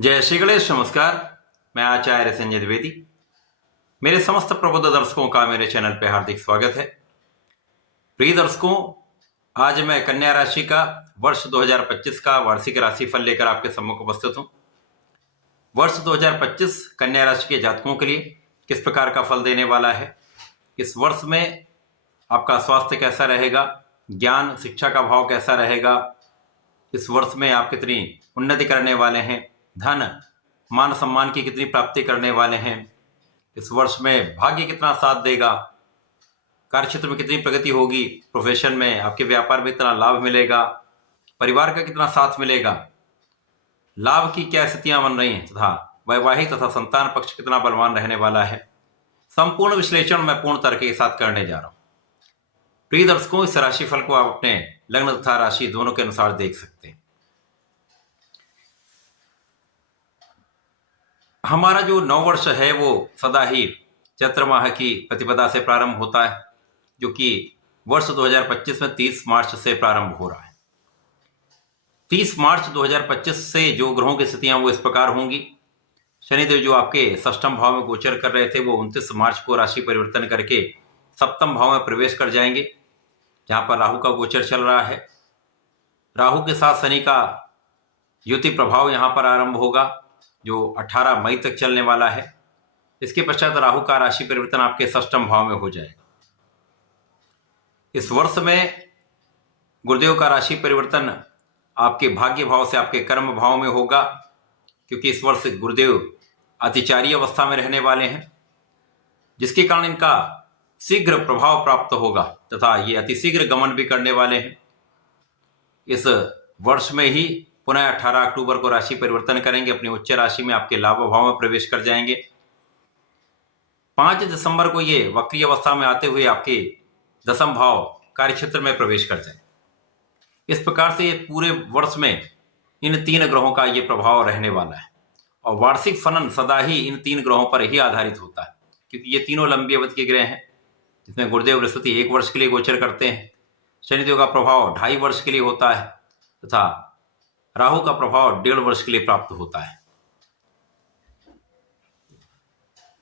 जय श्री गणेश। नमस्कार, मैं आचार्य संजय द्विवेदी। मेरे समस्त प्रबुद्ध दर्शकों का मेरे चैनल पे हार्दिक स्वागत है। प्रिय दर्शकों, आज मैं कन्या राशि का वर्ष 2025 का वार्षिक राशिफल लेकर आपके सम्मुख उपस्थित हूं। वर्ष 2025 कन्या राशि के जातकों के लिए किस प्रकार का फल देने वाला है, इस वर्ष में आपका स्वास्थ्य कैसा रहेगा, ज्ञान शिक्षा का भाव कैसा रहेगा, इस वर्ष में आप कितनी उन्नति करने वाले हैं, धन मान सम्मान की कितनी प्राप्ति करने वाले हैं, इस वर्ष में भाग्य कितना साथ देगा, कार्यक्षेत्र में कितनी प्रगति होगी, प्रोफेशन में आपके व्यापार में कितना लाभ मिलेगा, परिवार का कितना साथ मिलेगा, लाभ की क्या स्थितियां बन रही हैं तथा वैवाहिक तथा संतान पक्ष कितना बलवान रहने वाला है, संपूर्ण विश्लेषण मैं पूर्ण तर्क के साथ करने जा रहा हूं। प्रिय दर्शकों, इस राशिफल को आप अपने लग्न तथा राशि दोनों के अनुसार देख सकते हैं। हमारा जो नववर्ष है वो सदा ही चैत्र माह की प्रतिपदा से प्रारंभ होता है, जो कि वर्ष 2025 में 30 मार्च से प्रारंभ हो रहा है। 30 मार्च 2025 से जो ग्रहों की स्थितियां वो इस प्रकार होंगी। शनिदेव जो आपके षष्ठम भाव में गोचर कर रहे थे वो 29 मार्च को राशि परिवर्तन करके सप्तम भाव में प्रवेश कर जाएंगे, जहां पर राहु का गोचर चल रहा है। राहु के साथ शनि का युति प्रभाव यहां पर आरंभ होगा, जो 18 मई तक चलने वाला है। इसके पश्चात राहु का राशि परिवर्तन आपके षष्ठम भाव में हो जाएगा। इस वर्ष में गुरुदेव का राशि परिवर्तन आपके भाग्य भाव से आपके कर्म भाव में होगा, क्योंकि इस वर्ष गुरुदेव अतिचारी अवस्था में रहने वाले हैं, जिसके कारण इनका शीघ्र प्रभाव प्राप्त होगा तथा ये अतिशीघ्र गमन भी करने वाले हैं। इस वर्ष में ही पुनः 18 अक्टूबर को राशि परिवर्तन करेंगे, अपनी उच्च राशि में आपके लाभ भाव में प्रवेश कर जाएंगे। 5 दिसंबर को ये वक्री अवस्था में आते हुए आपके दसम भाव कार्यक्षेत्र में प्रवेश कर जाएंगे। इस प्रकार से पूरे वर्ष में इन 3 ग्रहों का ये प्रभाव रहने वाला है, और वार्षिक फलन सदा ही इन 3 ग्रहों पर ही आधारित होता है, क्योंकि ये तीनों लंबी अवधि के ग्रह हैं, जिसमें गुरुदेव बृहस्पति 1 वर्ष के लिए गोचर करते हैं, शनिदेव का प्रभाव 2.5 वर्ष के लिए होता है तथा राहु का प्रभाव 1.5 वर्ष के लिए प्राप्त होता है।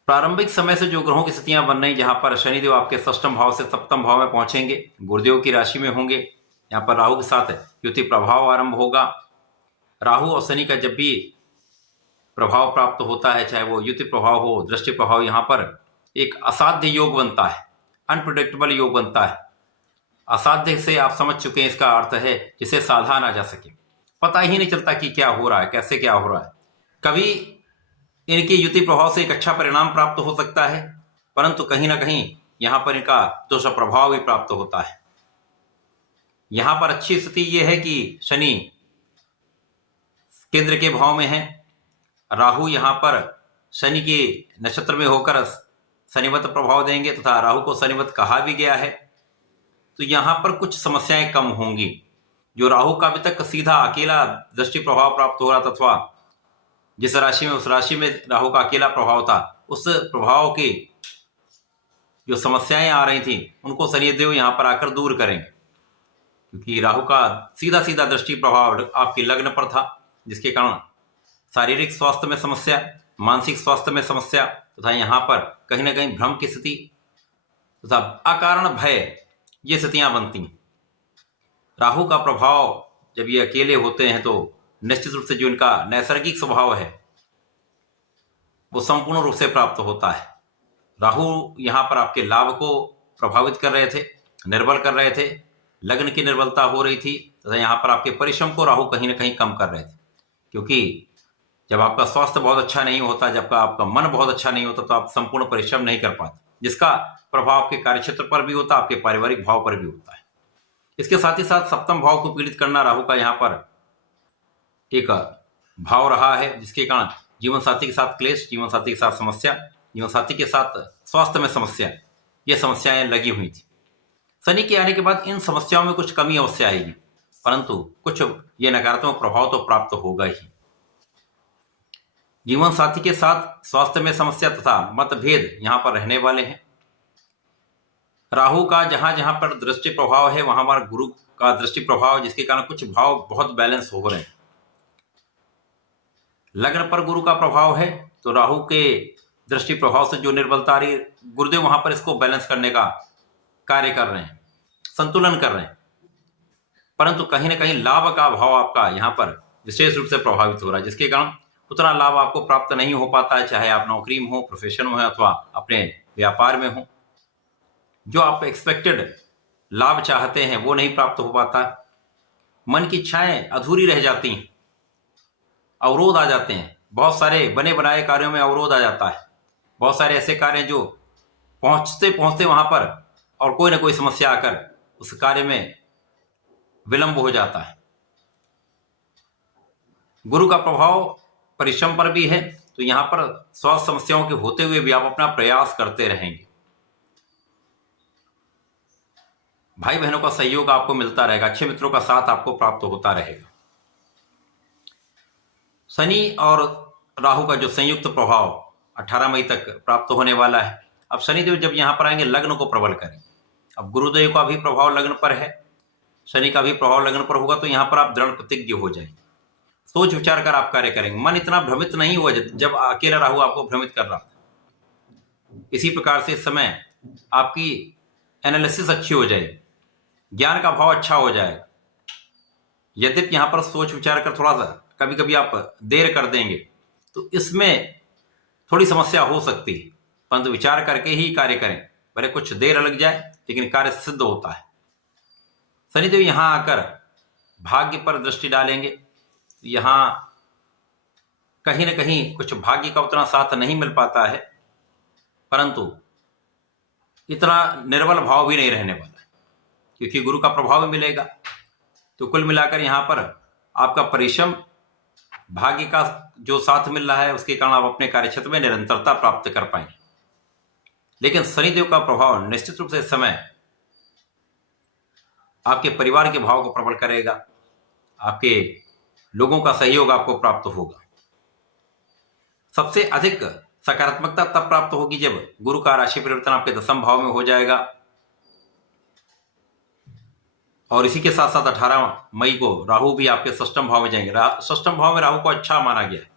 प्रारंभिक समय से जो ग्रहों की स्थितियां बन रही, जहां पर शनिदेव आपके षष्ठम भाव से सप्तम भाव में पहुंचेंगे, गुरुदेव की राशि में होंगे, यहां पर राहु के साथ युति प्रभाव आरंभ होगा। राहु और शनि का जब भी प्रभाव प्राप्त होता है, चाहे वो युति प्रभाव हो, दृष्टि प्रभाव, यहां पर एक असाध्य योग बनता है, अनप्रिडिक्टेबल योग बनता है। असाध्य से आप समझ चुके हैं, इसका अर्थ है जिसे साधा ना जा सके, पता ही नहीं चलता कि क्या हो रहा है, कैसे क्या हो रहा है। कभी इनकी युति प्रभाव से एक अच्छा परिणाम प्राप्त हो सकता है, परंतु कहीं ना कहीं यहां पर इनका दुष्प्रभाव भी प्राप्त होता है। यहां पर अच्छी स्थिति यह है कि शनि केंद्र के भाव में है, राहु यहां पर शनि के नक्षत्र में होकर शनिवत प्रभाव देंगे तथा राहु को शनिवत कहा भी गया है, तो यहां पर कुछ समस्याएं कम होंगी। जो राहु का अभी तक सीधा अकेला दृष्टि प्रभाव प्राप्त हो रहा था, अथवा जिस राशि में उस राशि में राहु का अकेला प्रभाव था, उस प्रभाव की जो समस्याएं आ रही थी उनको शनिदेव यहां पर आकर दूर करेंगे, क्योंकि राहु का सीधा सीधा दृष्टि प्रभाव आपके लग्न पर था, जिसके कारण शारीरिक स्वास्थ्य में समस्या, मानसिक स्वास्थ्य में समस्या तथा यहां पर कहीं ना कहीं भ्रम की स्थिति तथा अकारण भय, ये स्थितियां बनती हैं। राहु का प्रभाव जब ये अकेले होते हैं तो निश्चित रूप से जो इनका नैसर्गिक स्वभाव है वो संपूर्ण रूप से प्राप्त होता है। राहु यहां पर आपके लाभ को प्रभावित कर रहे थे, निर्बल कर रहे थे, लग्न की निर्बलता हो रही थी तथा यहां पर आपके परिश्रम को राहु कहीं ना कहीं कम कर रहे थे, क्योंकि जब आपका स्वास्थ्य बहुत अच्छा नहीं होता, जब आपका मन बहुत अच्छा नहीं होता, तो आप संपूर्ण परिश्रम नहीं कर पाते, जिसका प्रभाव आपके कार्यक्षेत्र पर भी होता है, आपके पारिवारिक भाव पर भी होता है। इसके साथ ही साथ सप्तम भाव को पीड़ित करना राहु का यहाँ पर एक भाव रहा है, जिसके कारण जीवन साथी के साथ क्लेश, जीवन साथी के साथ समस्या, जीवन साथी के साथ स्वास्थ्य में समस्या, ये समस्याएं लगी हुई थी। शनि के आने के बाद इन समस्याओं में कुछ कमी अवश्य आएगी, परंतु कुछ ये नकारात्मक प्रभाव तो प्राप्त होगा ही। जीवन साथी के साथ स्वास्थ्य में समस्या तथा मतभेद यहां पर रहने वाले हैं। राहु का जहां जहां पर दृष्टि प्रभाव है, वहां पर गुरु का दृष्टि प्रभाव, जिसके कारण कुछ भाव बहुत बैलेंस हो रहे हैं। लग्न पर गुरु का प्रभाव है तो राहु के दृष्टि प्रभाव से जो निर्बलता आ रही है, गुरुदेव वहां पर इसको बैलेंस करने का कार्य कर रहे हैं, संतुलन कर रहे हैं। परंतु कहीं ना कहीं लाभ का भाव आपका यहाँ पर विशेष रूप से प्रभावित हो रहा है, जिसके कारण उतना लाभ आपको प्राप्त नहीं हो पाता है, चाहे आप नौकरी में हो, प्रोफेशन में हो अथवा अपने व्यापार में हो। जो आप एक्सपेक्टेड लाभ चाहते हैं वो नहीं प्राप्त हो पाता। मन की इच्छाएं अधूरी रह जाती हैं, अवरोध आ जाते हैं, बहुत सारे बने बनाए कार्यों में अवरोध आ जाता है। बहुत सारे ऐसे कार्य जो पहुंचते पहुंचते वहां पर और कोई ना कोई समस्या आकर उस कार्य में विलंब हो जाता है। गुरु का प्रभाव परिश्रम पर भी है, तो यहां पर स्वास्थ्य समस्याओं के होते हुए भी आप अपना प्रयास करते रहेंगे। भाई बहनों का सहयोग आपको मिलता रहेगा, अच्छे मित्रों का साथ आपको प्राप्त होता रहेगा। शनि और राहु का जो संयुक्त प्रभाव 18 मई तक प्राप्त होने वाला है। अब शनिदेव जब यहां पर आएंगे लग्न को प्रबल करें। अब गुरुदेव का भी प्रभाव लग्न पर है, शनि का भी प्रभाव लग्न पर होगा, तो यहां पर आप दृढ़ प्रतिज्ञ हो जाएंगे, सोच विचार कर आप कार्य करेंगे। मन इतना भ्रमित नहीं हुआ जब अकेला राहु आपको भ्रमित कर रहा था। इसी प्रकार से इस समय आपकी एनालिसिस अच्छी हो जाएगी, ज्ञान का भाव अच्छा हो जाएगा। यद्यपि यहां पर सोच विचार कर थोड़ा सा कभी कभी आप देर कर देंगे तो इसमें थोड़ी समस्या हो सकती है, परंतु विचार करके ही कार्य करें, भले कुछ देर लग जाए लेकिन कार्य सिद्ध होता है। शनिदेव यहां आकर भाग्य पर दृष्टि डालेंगे, यहां कहीं ना कहीं कुछ भाग्य का उतना साथ नहीं मिल पाता है, परंतु इतना निर्बल भाव भी नहीं रहने वाला, क्योंकि गुरु का प्रभाव भी मिलेगा। तो कुल मिलाकर यहां पर आपका परिश्रम, भाग्य का जो साथ मिल रहा है, उसके कारण आप अपने कार्यक्षेत्र में निरंतरता प्राप्त कर पाएंगे। लेकिन शनिदेव का प्रभाव निश्चित रूप से इस समय आपके परिवार के भाव को प्रबल करेगा, आपके लोगों का सहयोग आपको प्राप्त होगा। सबसे अधिक सकारात्मकता तब प्राप्त होगी जब गुरु का राशि परिवर्तन आपके 10वें भाव में हो जाएगा, और इसी के साथ साथ 18 मई को राहु भी आपके 6वें भाव में जाएंगे। 6वें भाव में राहु को अच्छा माना गया है,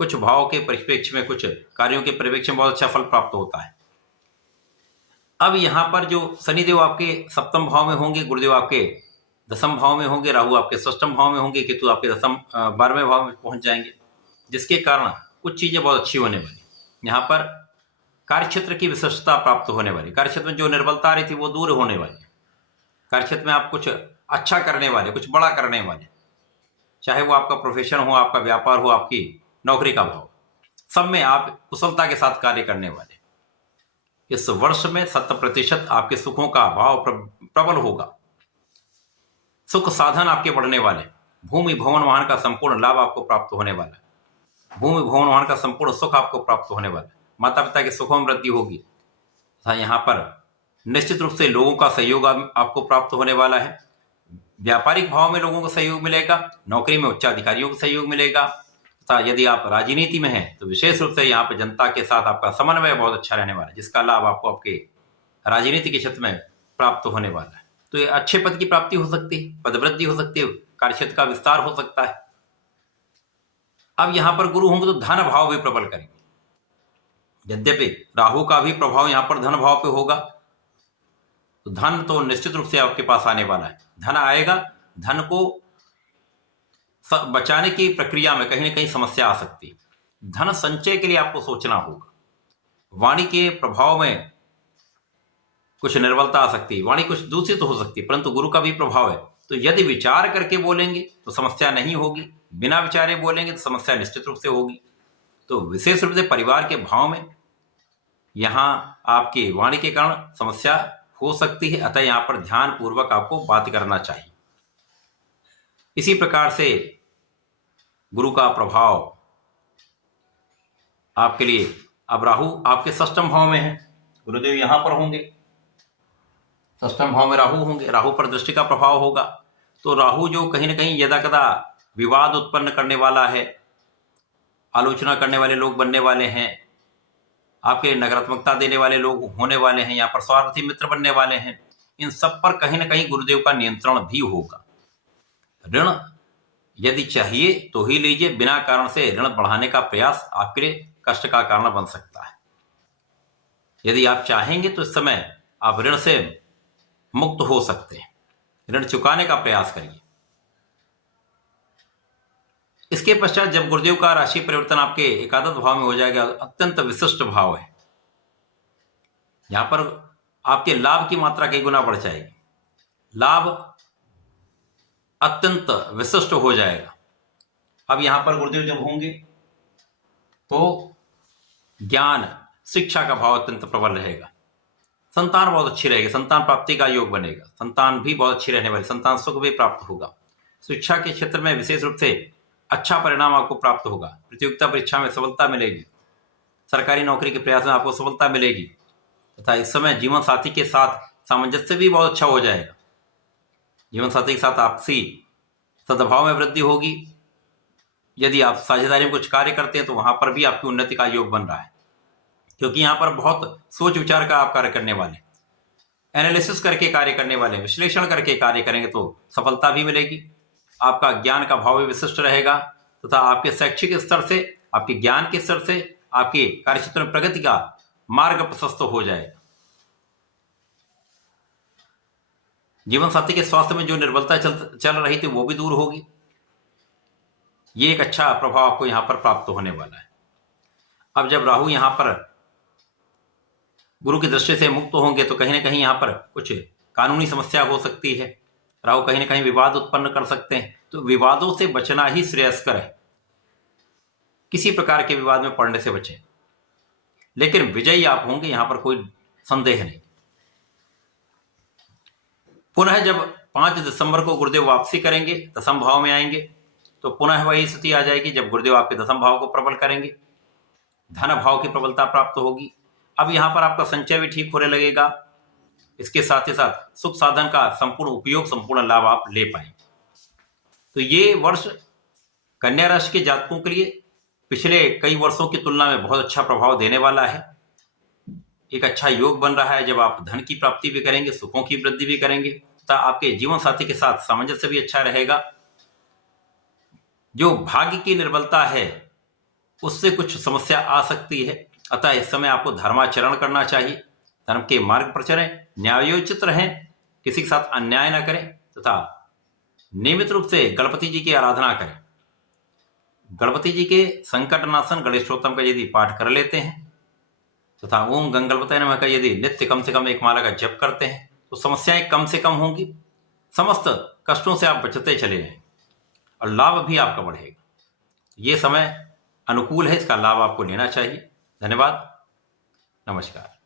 कुछ भाव के परिप्रेक्ष्य में, कुछ कार्यों के परिप्रेक्ष्य में बहुत अच्छा फल प्राप्त होता है। अब यहां पर जो शनिदेव आपके 7वें भाव में होंगे, गुरुदेव आपके 10वें भाव में होंगे, राहु आपके 6वें भाव में होंगे, केतु आपके 12वें भाव में पहुंच जाएंगे, जिसके कारण कुछ चीजें बहुत अच्छी होने वाली। यहाँ पर कार्यक्षेत्र की विशिष्टता प्राप्त होने वाली, कार्यक्षेत्र में जो निर्बलता आ रही थी वो दूर होने वाली, कार्यक्षेत्र में आप कुछ अच्छा करने वाले, कुछ बड़ा करने वाले, चाहे वो आपका प्रोफेशन हो, आपका व्यापार हो, आपकी नौकरी का भाव, सब में आप कुशलता के साथ कार्य करने वाले। इस वर्ष में 100% आपके सुखों का भाव प्रबल होगा, सुख साधन आपके बढ़ने वाले, भूमि भवन वाहन का संपूर्ण लाभ आपको प्राप्त होने वाला है, भूमि भवन वाहन का संपूर्ण सुख आपको प्राप्त होने वाला है, माता पिता के सुखों में वृद्धि होगी तथा यहाँ पर निश्चित रूप से लोगों का सहयोग आपको प्राप्त होने वाला है। व्यापारिक भाव में लोगों का सहयोग मिलेगा, नौकरी में उच्च अधिकारियों का सहयोग मिलेगा तथा यदि आप राजनीति में हैं तो विशेष रूप से यहाँ पर जनता के साथ आपका समन्वय बहुत अच्छा रहने वाला है, जिसका लाभ आपको आपके राजनीति के क्षेत्र में प्राप्त होने वाला है। तो ये अच्छे पद की प्राप्ति हो सकती है, पदवृद्धि हो सकती है, कार्यक्षेत्र का विस्तार हो सकता है। अब यहां पर गुरु होंगे तो धन भाव भी प्रबल करेंगे। यद्यपि राहु का भी प्रभाव यहां पर धन भाव पे होगा, तो धन तो निश्चित रूप से आपके पास आने वाला है, धन आएगा। धन को बचाने की प्रक्रिया में कहीं ना कहीं समस्या आ सकती है, धन संचय के लिए आपको सोचना होगा। वाणी के प्रभाव में कुछ निर्बलता आ सकती है, वाणी कुछ दूसरी तो हो सकती है, परंतु गुरु का भी प्रभाव है, तो यदि विचार करके बोलेंगे तो समस्या नहीं होगी, बिना विचारे बोलेंगे तो समस्या निश्चित रूप से होगी। तो विशेष रूप से परिवार के भाव में यहां आपकी वाणी के कारण समस्या हो सकती है, अतः यहां पर ध्यान पूर्वक आपको बात करना चाहिए। इसी प्रकार से गुरु का प्रभाव आपके लिए, अब राहु आपके 6वें भाव में है, गुरुदेव यहां पर होंगे, 6वें भाव में राहु होंगे, राहु पर दृष्टि का प्रभाव होगा। तो राहु जो कहीं ना कहीं यदा कदा विवाद उत्पन्न करने वाला है, आलोचना करने वाले लोग बनने वाले हैं, आपके नकारात्मकता देने वाले लोग होने वाले हैं, यहाँ पर स्वार्थी मित्र बनने वाले हैं, इन सब पर कहीं ना कहीं गुरुदेव का नियंत्रण भी होगा। ऋण यदि चाहिए तो ही लीजिए, बिना कारण से ऋण बढ़ाने का प्रयास आपके लिए कष्ट का कारण बन सकता है। यदि आप चाहेंगे तो इस समय आप ऋण से मुक्त हो सकते हैं, ऋण चुकाने का प्रयास करिए। इसके पश्चात जब गुरुदेव का राशि परिवर्तन आपके एकादश भाव में हो जाएगा, अत्यंत विशिष्ट भाव है, यहां पर आपके लाभ की मात्रा कई गुना बढ़ जाएगी, लाभ अत्यंत विशिष्ट हो जाएगा। अब यहां पर गुरुदेव जब होंगे तो ज्ञान शिक्षा का भाव अत्यंत प्रबल रहेगा, संतान बहुत अच्छी रहेगी, संतान प्राप्ति का योग बनेगा, संतान भी बहुत अच्छी रहने वाली, संतान सुख भी प्राप्त होगा। शिक्षा के क्षेत्र में विशेष रूप से अच्छा परिणाम आपको प्राप्त होगा, प्रतियोगिता परीक्षा में सफलता मिलेगी, सरकारी नौकरी के प्रयास में आपको सफलता मिलेगी तथा इस समय जीवन साथी के साथ सामंजस्य भी बहुत अच्छा हो जाएगा। जीवन साथी के साथ आपसी सद्भाव में वृद्धि होगी। यदि आप साझेदारी में कुछ कार्य करते हैं तो वहां पर भी आपकी उन्नति का योग बन रहा है, क्योंकि यहां पर बहुत सोच विचार का आप कार्य करने वाले, एनालिसिस करके कार्य करने वाले, विश्लेषण करके कार्य करेंगे तो सफलता भी मिलेगी। आपका ज्ञान का भाव भी विशिष्ट रहेगा तथा आपके शैक्षिक स्तर से, आपके ज्ञान के स्तर से आपके कार्यक्षेत्र में प्रगति का मार्ग प्रशस्त हो जाएगा। जीवन साथी के स्वास्थ्य में जो निर्बलता चल रही थी वो भी दूर होगी। ये एक अच्छा प्रभाव आपको यहां पर प्राप्त होने वाला है। अब जब राहु यहां पर गुरु की दृष्टि से मुक्त होंगे तो कहीं ना कहीं यहां पर कुछ कानूनी समस्या हो सकती है, राहु कहीं ना कहीं विवाद उत्पन्न कर सकते हैं, तो विवादों से बचना ही श्रेयस्कर है। किसी प्रकार के विवाद में पड़ने से बचें, लेकिन विजयी आप होंगे, यहां पर कोई संदेह नहीं। पुनः जब 5 दिसंबर को गुरुदेव वापसी करेंगे, दसम भाव में आएंगे, तो पुनः वही स्थिति आ जाएगी जब गुरुदेव आपके दसम भाव को प्रबल करेंगे, धन भाव की प्रबलता प्राप्त होगी। अब यहां पर आपका संचय भी ठीक होने लगेगा, इसके साथ ही साथ सुख साधन का संपूर्ण उपयोग, संपूर्ण लाभ आप ले पाएंगे। तो ये वर्ष कन्या राशि के जातकों के लिए पिछले कई वर्षों की तुलना में बहुत अच्छा प्रभाव देने वाला है। एक अच्छा योग बन रहा है, जब आप धन की प्राप्ति भी करेंगे, सुखों की वृद्धि भी करेंगे तथा आपके जीवन साथी के साथ सामंजस्य भी अच्छा रहेगा। जो भाग्य की निर्बलता है उससे कुछ समस्या आ सकती है, अतः इस समय आपको धर्माचरण करना चाहिए, धर्म के मार्ग पर चलें, न्यायोचित रहें, किसी के साथ अन्याय न करें तथा नियमित रूप से गणपति जी की आराधना करें। गणपति जी के संकटनाशन गणेशोत्तम का यदि पाठ कर लेते हैं तथा ओम गंगणपतये नमः का यदि नित्य कम से कम एक माला का जप करते हैं तो समस्याएं कम से कम होंगी, समस्त कष्टों से आप बचते चले जाएंगे और लाभ भी आपका बढ़ेगा। ये समय अनुकूल है, इसका लाभ आपको लेना चाहिए। धन्यवाद, नमस्कार।